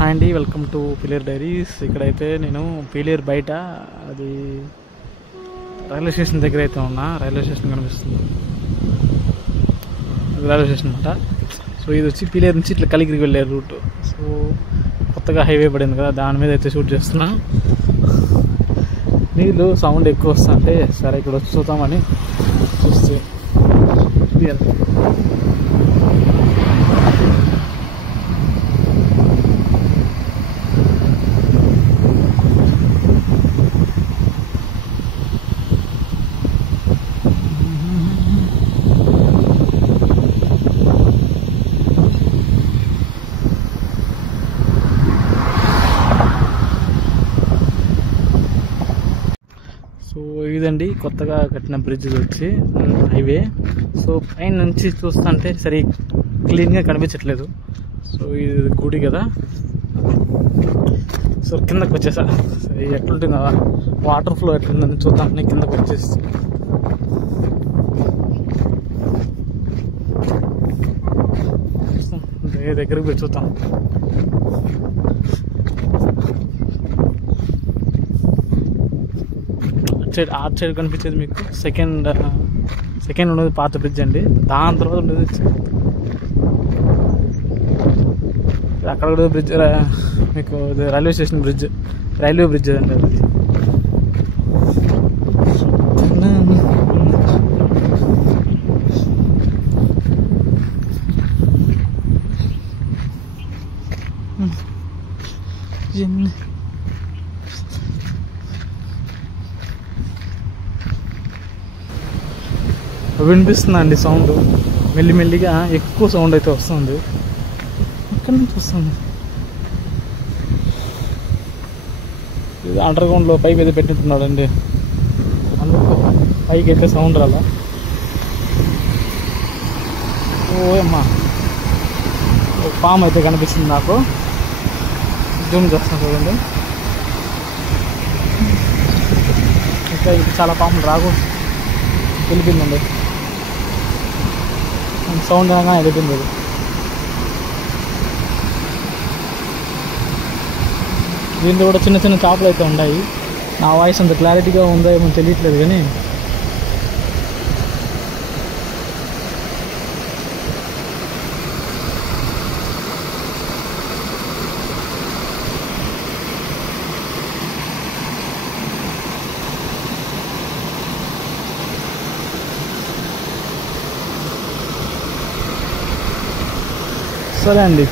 Hi అండి, welcome to Pileru diaries. ఇక్కడైతే నేను పీలేరు బయట అది రైల్వే స్టేషన్ దగ్గర అయితే ఉన్నా. రైల్వే స్టేషన్ కనిపిస్తుంది, రైల్వే స్టేషన్ అనమాట. సో ఇది వచ్చి పీలేరు నుంచి ఇట్లా కలిగిరికి వెళ్ళే రూట్. సో కొత్తగా హైవే పడింది కదా, దాని మీద అయితే షూట్ చేస్తున్నా. నీళ్ళు సౌండ్ ఎక్కువ వస్తుంటే సరే ఇక్కడ వచ్చి చూద్దామని చూస్తే సో ఇదండి కొత్తగా కట్టిన బ్రిడ్జ్ వచ్చి హైవే. సో పైన నుంచి చూస్తుంటే సరే క్లీన్గా కనిపించట్లేదు. సో ఇది గుడి కదా. సో కిందకి వచ్చేసా. సరే ఎట్లుంటుంది కదా వాటర్ ఫ్లో ఎట్లుందని చూద్దామని కిందకి వచ్చేసి దగ్గరికి పోయి చూద్దాం. ఆర్ట్ సైడ్ కనిపించేది మీకు సెకండ్ ఉన్నది పాత బ్రిడ్జ్ అండి. దాని తర్వాత ఉండేది అక్కడ కూడా బ్రిడ్జ్ మీకు railway station bridge, railway bridge అండి అది. వినిపిస్తుందండి సౌండ్, మెల్లిమెల్లిగా ఎక్కువ సౌండ్ అయితే వస్తుంది. ఎక్కడి నుంచి వస్తుంది ఇది? అండర్ గ్రౌండ్లో పైకి అయితే పెట్టినట్టున్నాడండి, అందుకు పైకి అయితే సౌండ్ రాలా. ఓయమ్మా, పాము అయితే కనిపిస్తుంది నాకు. జూమ్ చేస్తాను చూడండి. ఇంకా ఇది చాలా పాములు రాకు వెళ్ళిపోయిందండి. సౌండ్ అనగా వెళ్ళిపోయింది అది. దీంట్లో కూడా చిన్న చిన్న చేపలు అయితే ఉన్నాయి. నా వాయిస్ అంత క్లారిటీగా ఉందో ఏమో తెలియట్లేదు కానీ సరే అండి.